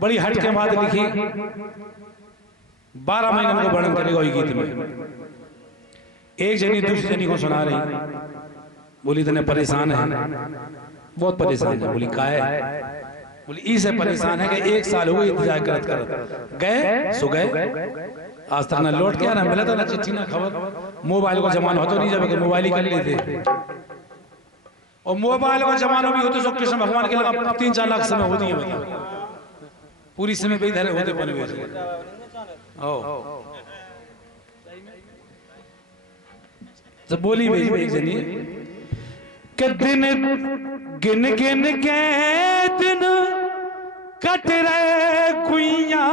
बड़ी हट के बात लिखी, 12 महीने को वर्णन करेगा वही गीत में। एक जनी दूसरी जनी को सुना रही, बोली तने परेशान है, बहुत परेशान है। बोली काहे? बोली इससे परेशान है कि 1 साल हो गए इंतजार करत करत, गए सो गए, आज तक ना लौट के आना मिला था, ना चिट्ठी ना खबर। मोबाइल का जमाना हो तो नहीं, जब मोबाइल ही कर लेते, और मोबाइल का जमाना भी होते, कृष्ण भगवान के लगा 3-4 लाख समय होती है, पूरी समय पे इधर होते बने हुए। तो बोली भाई जनी के दिन गिन गिन के दिन कट रहे कुइया,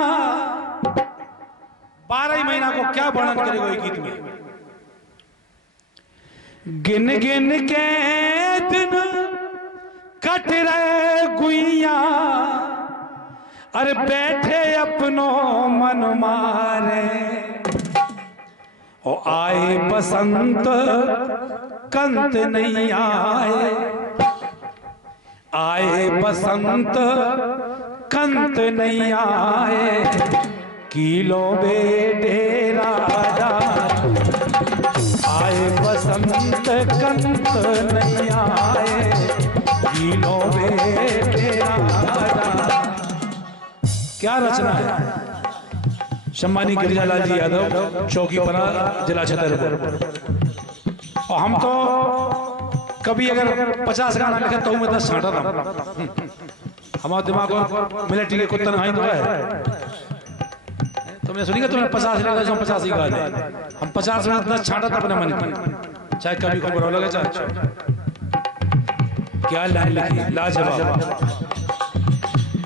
12 महीना को क्या वर्णन करेगा ये गीत में। गिन गिन के दिन कट रहे गुइया, अरे बैठे अपनो मन मारे, ओ आए बसंत कंत नहीं आए, आए बसंत कंत नहीं आए, किलो बेडेरा आए बसंत कंत नहीं आए, किलो बेडेरा। क्या रचना है? सम्मानी गिरिजालाल जी यादव, चौकीपरा, जिला छतरपुर। और हम तो कभी अगर 50 गाना लिखा तो मैं 10 छांटा था। हमारा दिमाग को मिलिट्री के कुत्ता नहीं तो है। तुमने सुनी कि तुमने 50 लिखा तो 50 ही गा दे। हम 50 में 10 छांटा था अपने मन की, चाहे कभी को बुरा लगे चाहे। क्या लाइन लिखी लाजवाब।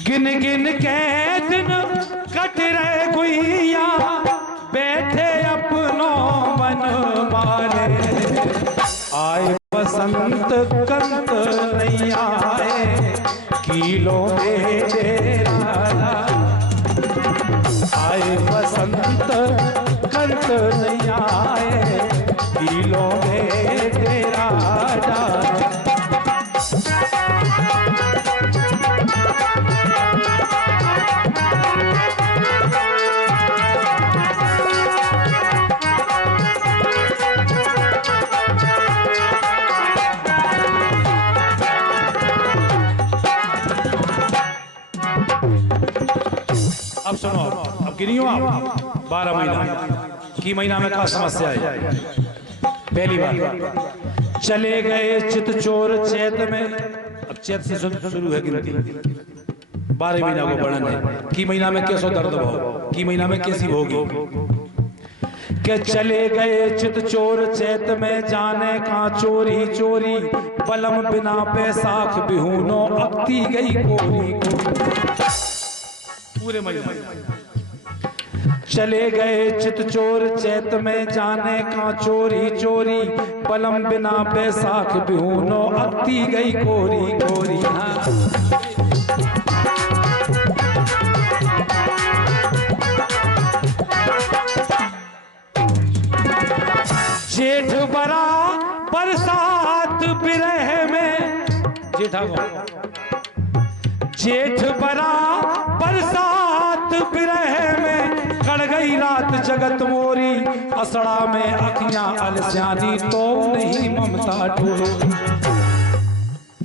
गिन गिन के दिन कट रहे गुइया, बैठे अपनो मन मारे, आए बसंत कंत नहीं आए, किलो बेडेरा आए बसंत कंत नहीं आए, किलो बेडेरा। अब सुनो, अब गिनियो आप 12 महीना की महीना में क्या समस्या है। पहली बार चले गए चित चोर चैत में, अब चैत से शुरू है गिनती। 12 महीना को वर्णन है की महीना में कैसो दर्द भाव, की महीना में कैसी होगी। के चले गए चित चोर चैत में, जाने का चोरी चोरी, बलम बिना बैसाख बिहूनो, अबती गई कोरी कोरी। पूरे महीने चले गए चित चोर चैत में, जाने का चोरी चोरी, बलम बिना बैसाख बिहूनो, अबती गई कोरी कोरी। जेठ बरा बरसात बिरह में, जेठा जेठ बरा बरसात बिरह में, कड़ गई रात जगत मोरी, असड़ा में अखियां अलस्यानी, तो नहीं ममता टोरी।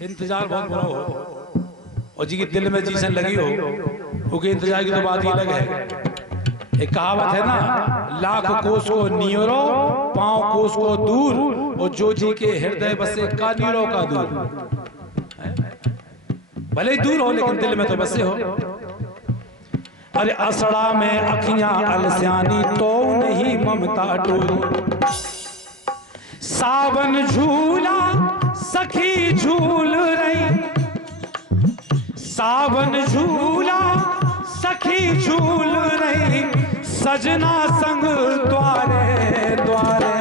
इंतजार बहुत बड़ा हो, और जी के दिल में जीसन लगी हो, क्योंकि इंतजार की तो बात ही अलग है। एक कहावत है ना, लाख कोस को नियरो, पांव कोस को दूर, और जो जी के हृदय बसे का नीरो का दूर। भले ही दूर हो लेकिन दिल में तो बसे हो। अरे असड़ा में अखियां अलस्यानी, तो नहीं ममता टोरी। सावन झूला सखी झूल रही, सावन झूला सखी झूल रही, सजना संग द्वारे द्वारे,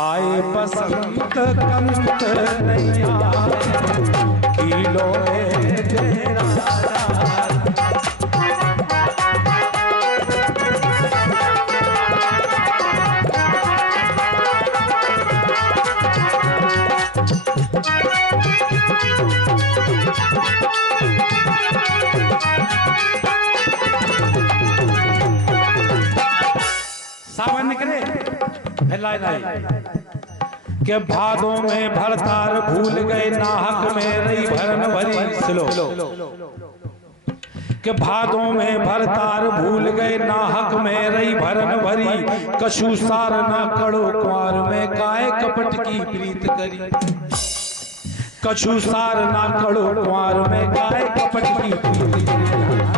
आए बसंत कंत नहीं आए, किलो बेडेरा। फैलाए नहीं के भादों में भरतार भूल गए नाहक में रही भरन भरी स्लो के भादों में भरतार भूल गए नाहक में रही भरन भरी कछु सार ना कड़ो कुंवर में काय कपट की प्रीत करी कछु सार ना कड़ो कुंवर में काय कपट की प्रीत करी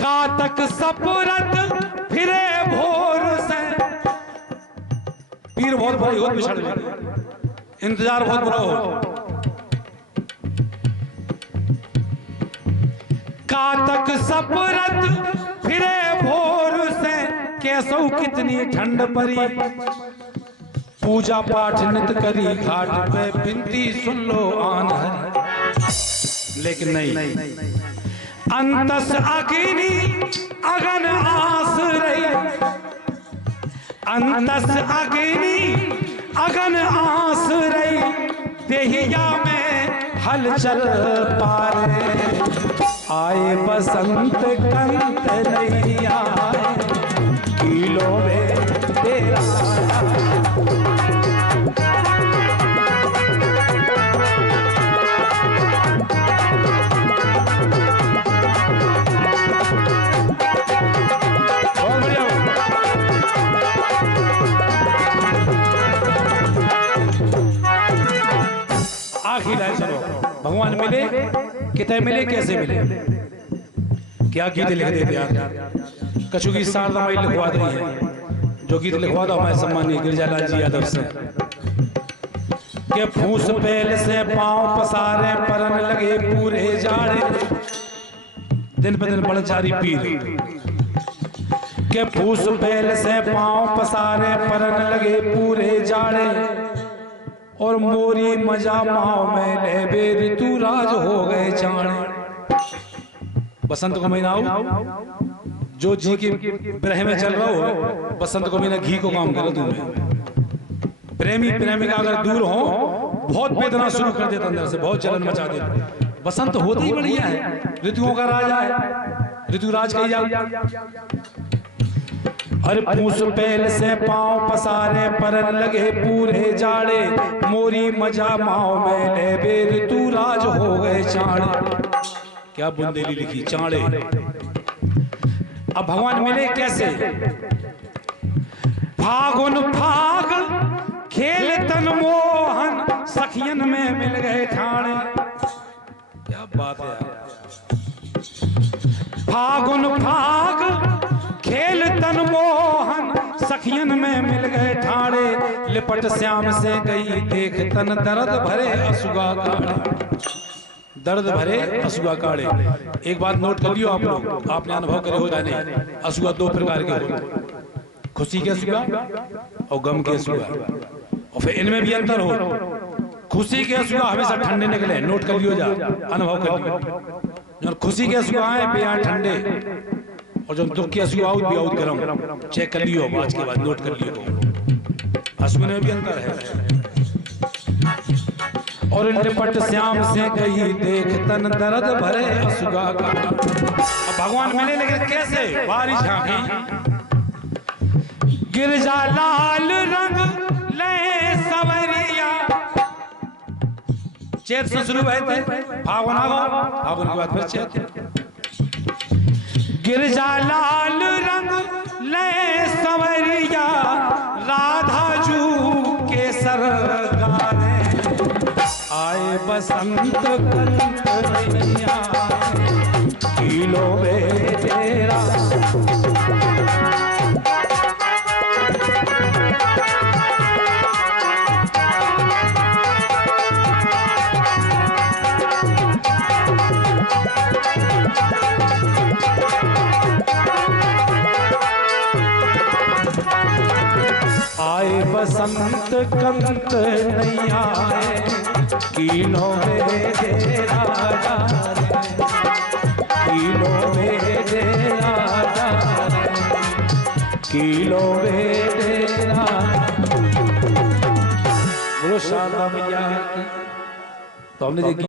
कातक सपुरत फिरे भोर से पीर बहुत बड़ी होत बिछड़ गई इंतजार बहुत बुरा हो कातक सपुरत फिरे भोर से कैसो कितनी ठंड परी पूजा पाठ नित करी घाट पे बिनती सुन लो आन हरी लेकिन नहीं अंतस अग्नि अगन आस रही अंतस अग्नि अगन आस रही देहिया में हलचल पारे आए बसंत कंत नहीं आए किलो में तेरा आखिर लाइन सुनो भगवान मिले कितने मिले कैसे मिले क्या गीत लिख देते यार कछु की शारदा माई लिखवा दी है जो गीत लिखवा दो हमारे सम्मानीय गिरिजालाल जी यादव से के फूस पहले से पांव पसारे परन लगे पूरे जाड़े दिन पे दिन बढ़ जारी पीर के फूस पहले से पांव पसारे परन लगे पूरे जाड़े और मोरी मजा माओ में ले ऋतु राज हो गए चाणे बसंत को महीना हो जो जी के ब्रह में चल रहा हो बसंत को महीना घी को काम करो तुम्हें प्रेमी प्रेमिका अगर दूर हो बहुत वेदना शुरू कर देता अंदर से बहुत जलन मचा देता बसंत होते ही बढ़िया है ऋतुओं का राजा है ऋतु राज कही जा अरे पूछ पहल से पांव पसारे परन लगे पूरे जाड़े मोरी मजा माओ में ले ऋतु राज हो गए चाड़े क्या बुंदेली लिखी चाड़े अब भगवान मिले कैसे फागुन फाग खेल तन मोहन सखियन में मिल गए ठाणे क्या बात है फागुन फाग खेल तन मोहन सखियन में मिल गए ठाणे लिपट श्याम से गई देख तन दर्द भरे असुगा काढ़े दर्द भरे असुगा काढ़े एक बात नोट कर लियो आप लोग आपने अनुभव करे हो जाने असुगा दो प्रकार के होते खुशी के असुगा और गम के असुगा और फिर इनमें भी अंतर हो खुशी के असुगा हमेशा ठंडे निकले नोट कर लियो जा अनुभव कर लियो खुशी के असुगा है बेहद ठंडे और जब दुख की असुआ आउट भी आउट गरम चेक कर लियो आज के बाद नोट कर लियो असुआ में भी अंतर है और लिपट श्याम से गई देख तन दर्द भरे असुआ का अब भगवान मिले लेकिन कैसे बारिश झांकी गिरजा लाल रंग ले सवरिया चेत से शुरू हुए थे फागुन फागुन के बाद फिर चेत गिरजा लाल रंग ले सवरिया राधा जू के सर गाने आए बसंत कंत नैया किलो में तेरा आए बसंत कंत नैया किलो में तेरा किलो में तेरा किलो में तेरा बोलो शारदा मैया की तो हमने देखी